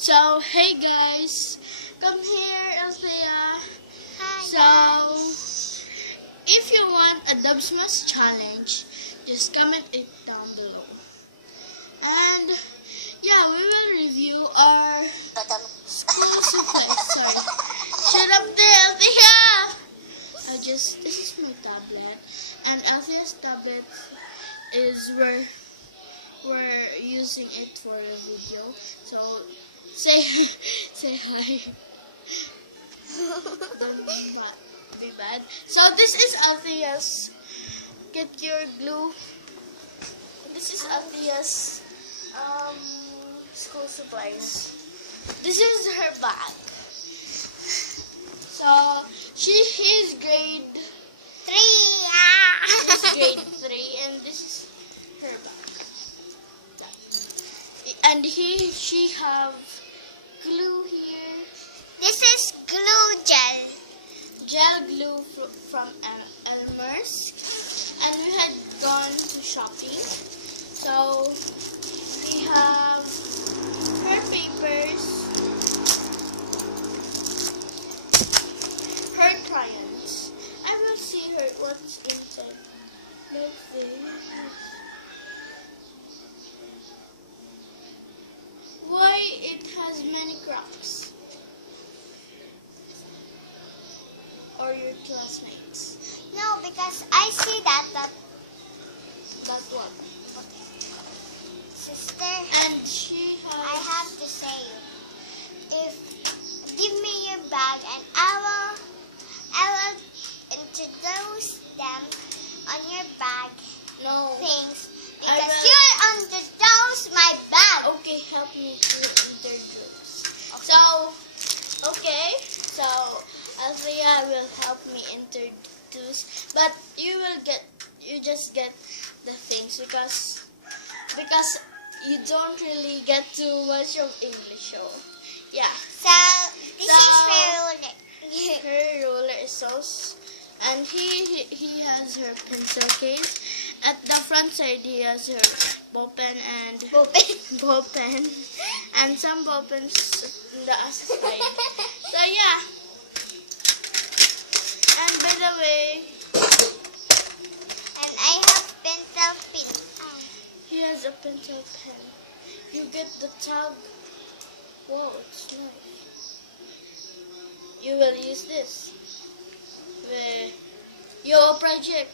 So, hey guys, come here, Althea. Hi, So, if you want a Dubsmas challenge, just comment it down below. And yeah, we will review our school supplies. Sorry, shut up there, Althea. This is my tablet, and Althea's tablet is we're using it for a video. So say say hi. Don't be bad. So this is Althea's. Get your glue. This is Althea's school supplies. This is her bag. So he's grade 3. This is grade 3, and this is her bag. And she have glue here. This is glue gel. Gel glue from Elmer's, and we had gone to shopping. So we have her papers, her crayons. I will see her what's inside. Let's see. Why it has many cracks? Or your classmates? No, because I see that That's one. sister. And she I has. have to say you. If give me your bag and I will introduce them on your bag No. things I because will- you introduce my bag. Okay, help me to introduce. So, okay. So, Althea will help me introduce, but you just get the things because you don't really get too much of English. So, yeah. So this is So- ruler. Her ruler is and he has her pencil case. At the front side, he has her ball pen and ball pen, and some ball pens in the other side. So yeah. And by the way, And I have pencil pin. he has a pencil pen. You get the tag. Whoa, it's nice. You will use this with your project.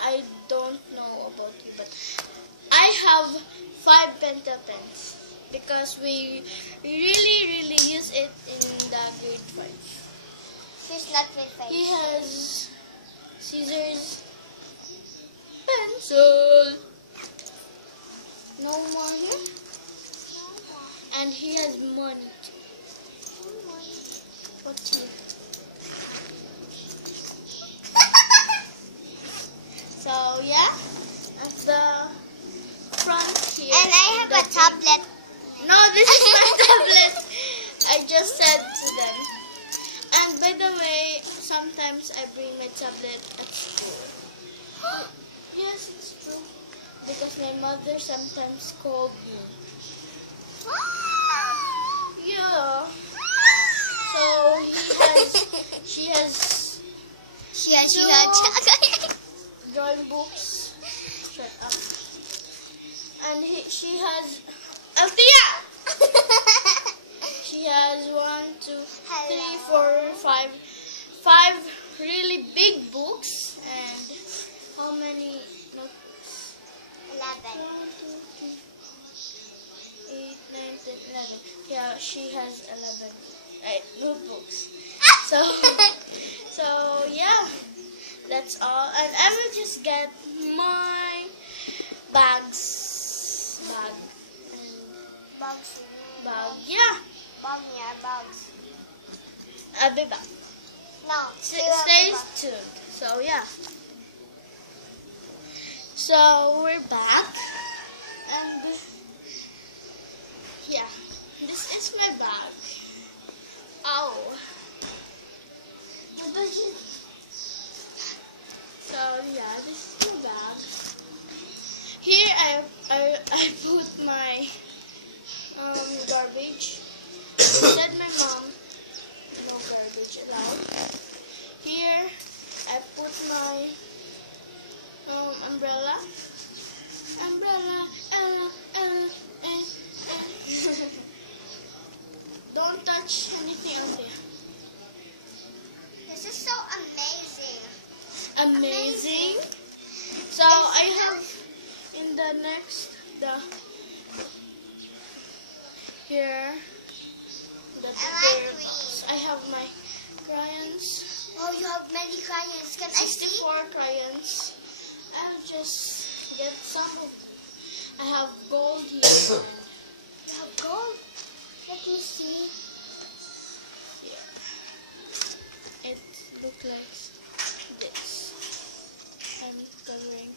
I don't know about you, but I have 5 pencil pens because we really use it in the grade 5. She's not with face. He has scissors, pencil, no more here, and he has money too. What's here? So yeah, at the front here. And I have a tablet. No, this is my tablet. I just said to them. And by the way, sometimes I bring my tablet at school. Yes, it's true. Because my mother sometimes called me. Yeah. So she has drawing books. Shut up. And she has Althea. She has 1, 2, 3, 4, 5 really big books. And how many notebooks? 11. 1, 2, 3, 8, 9, 10, 11. Yeah, she has 11 notebooks. So yeah, that's all. And I will just get my bags. Bugs. Yeah. Bug near bugs. I'll be back. No. Stay tuned. So yeah. So we're back, and yeah, this is my bag. Oh. So yeah, this is my bag. Here I put my here the I like paper green. box. I have my crayons. Oh, you have many crayons. Can I see? 64 crayons. I'll just get some of them. I have gold here. You have gold. Let me see. Here. It looks like this. I'm covering.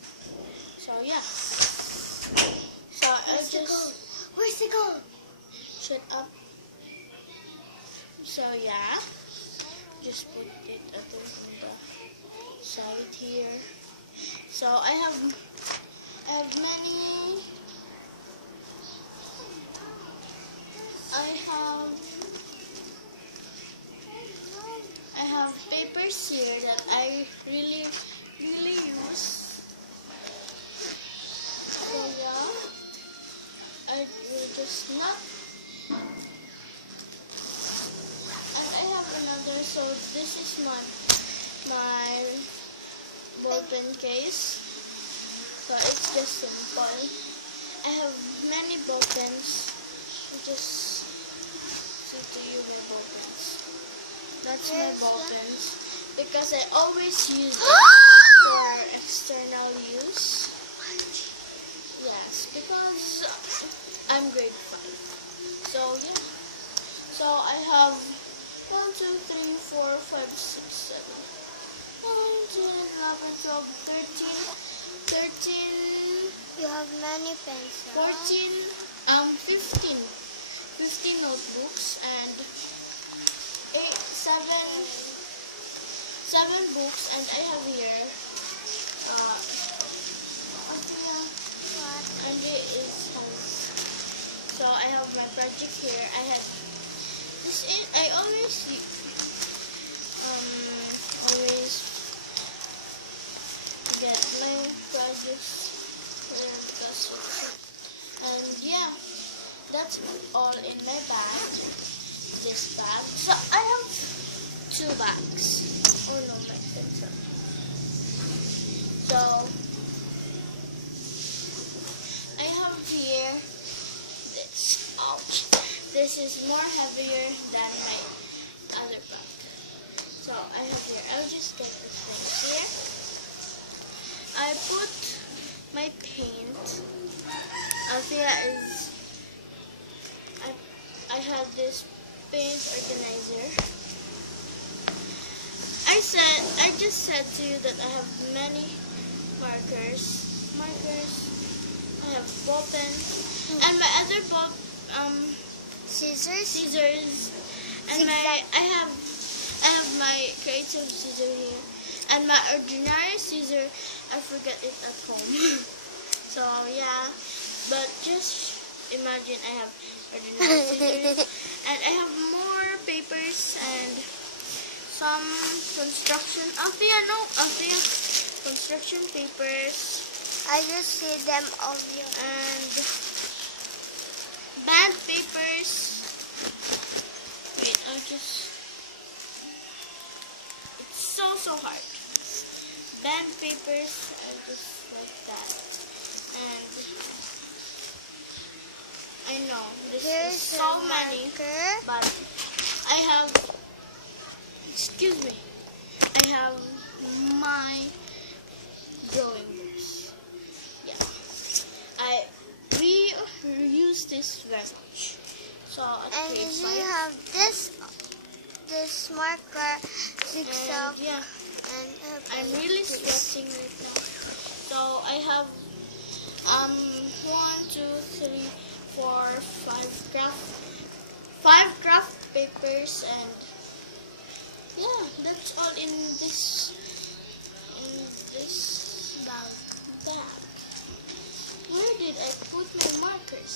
So yeah. So I Where's the gold? just Where's the gold? shut up. So yeah. Just put it on the side here. So I have many. I have papers here that I really use. So yeah, I will just not. And I have another. So this is my ball pen case. So it's just simple. I have many ball pens. Just see to you my ball pens. That's my ball pens because I always use it for external use. Yes, because I'm grade 5. So yeah. So I have 1, 2, 3, 4, 5, 6, 7, 9, 10, 11, 12, 13. You have many pencils. 15 notebooks and 7 books, and I have here and it is so I have my project here. I had this is I always get my projects and yeah, that's all in my bag. This bag. So I have 2 bags. Oh no, my pencil. So I have here this. Ouch. This is more heavier than my other bag. So I have here. I'll just get this thing here. I put my paint. Althea is. I had this paint organizer. I just said to you that I have many markers. I have ball pen and my other scissors, and I have my creative scissor here, and my ordinary scissor I forgot it at home. So yeah, but just imagine I have ordinary scissors and I have more papers and some construction construction papers. I just see them all here. And band papers. Wait, it's so hard. Band papers are just like that. And I know this Here's is so many, marker. but I have, excuse me, I have my drawing books. Yeah, we use this very much. So And you have this marker, and yeah, and I'm really sweating right now. So I have 1, 2, 3, 4, 5 craft papers, and yeah, that's all in this bag. Where did I put my markers?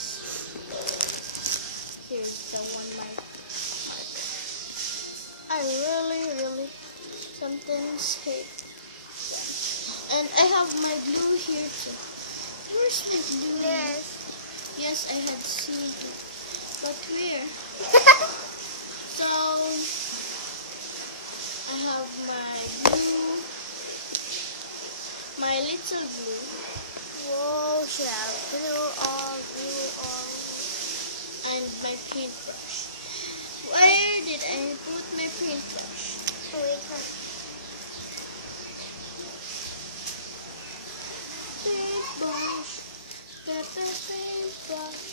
Here's the one marker. I really sometimes hate them. And I have my glue here too. Where's my glue? Yes, I had seen it. But where? So I have my glue, my little glue. Whoa, should I glue all? And my paintbrush. Where did I put my paintbrush? Oh, wait, huh? Paintbrush. Paintbrush.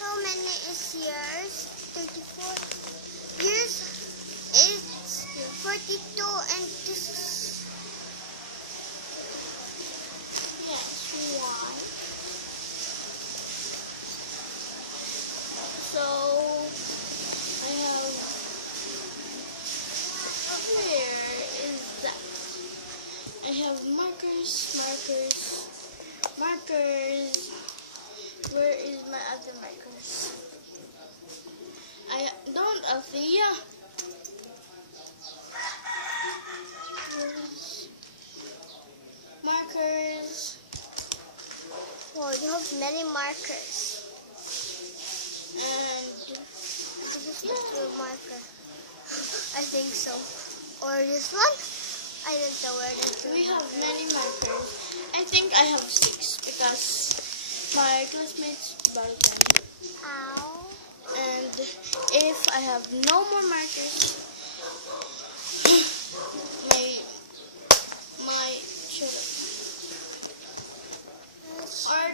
How many is yours? 34. Yours is 42 and this is... Yes, one. So I have. Where is that? I have markers. Where is my other markers? I don't, Althea. Markers. Wow, you have many markers. And This is the true marker. I think so. Or this one? I don't know where the true we have marker many markers. I think I have 6 because my classmates borrowed them. Ow. And if I have no more markers, my children, or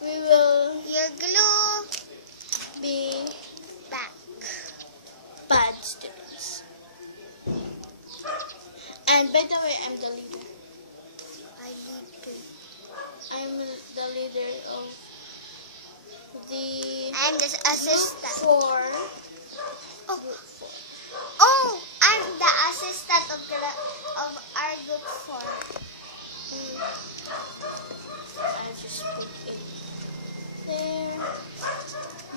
we will Your glue be back. bad students. And by the way, I'm the leader. I need to. I'm the leader of the I'm the assistant. for Oh. Oh, I'm the assistant of our group 4. I just put it there.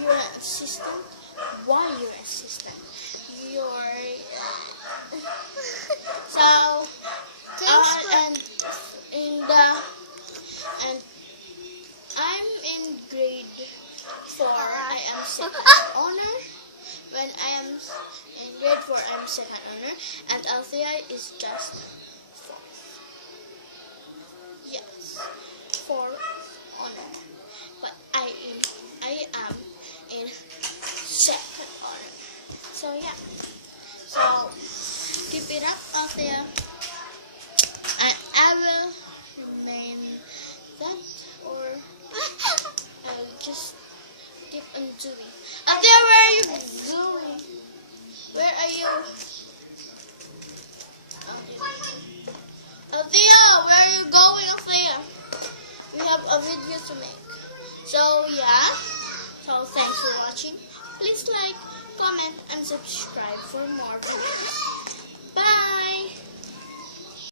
You're an assistant. Why you're an assistant? You're so Thanks for and in the and I'm in grade 4. I am second honor. When I am in grade 4, I'm second honor, and Althea is just 4th. Yes, 4th honor. But I am in second honor. So yeah. So keep it up, Althea. And I will remain that, or I'll just keep on doing. Althea, where are you going? Where are you? Althea, where are you going, Althea? We have a video to make. So yeah. So thanks for watching. Please like, comment, and subscribe for more videos. Bye.